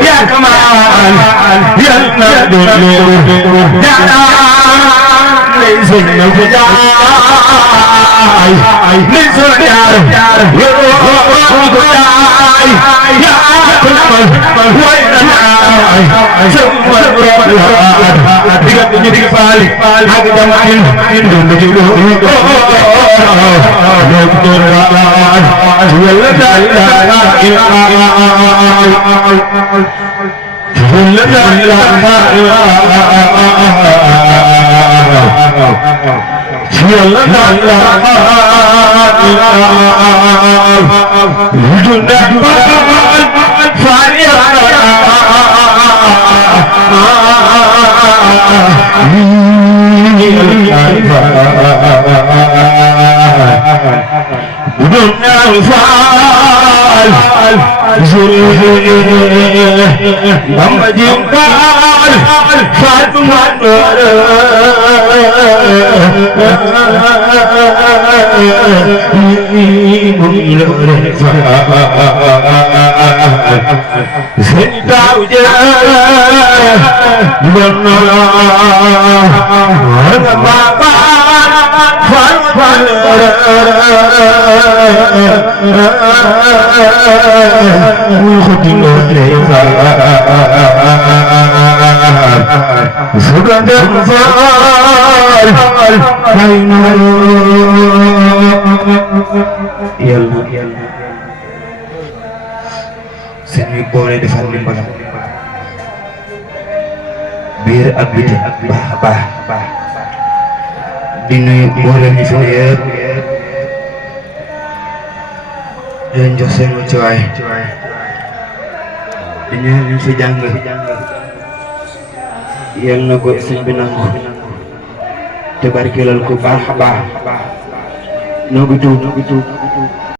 يا كمان يا النور ليس النجاح ليس النجاح يا كل من وين ثم الرحمن تجد فالي حق دمعين دون جلوه نقدر ولا لا اله الا ولا لا اله الا ولا لا اله seni boole defal ndimbal biir ak biti baax di nuyu boole ñi fi yépp di leen jox seen wàccuwaay di ñaan ñu fi jàng yal na ko sëñ bi nangu te barkeelal ko baax noo ngi tuub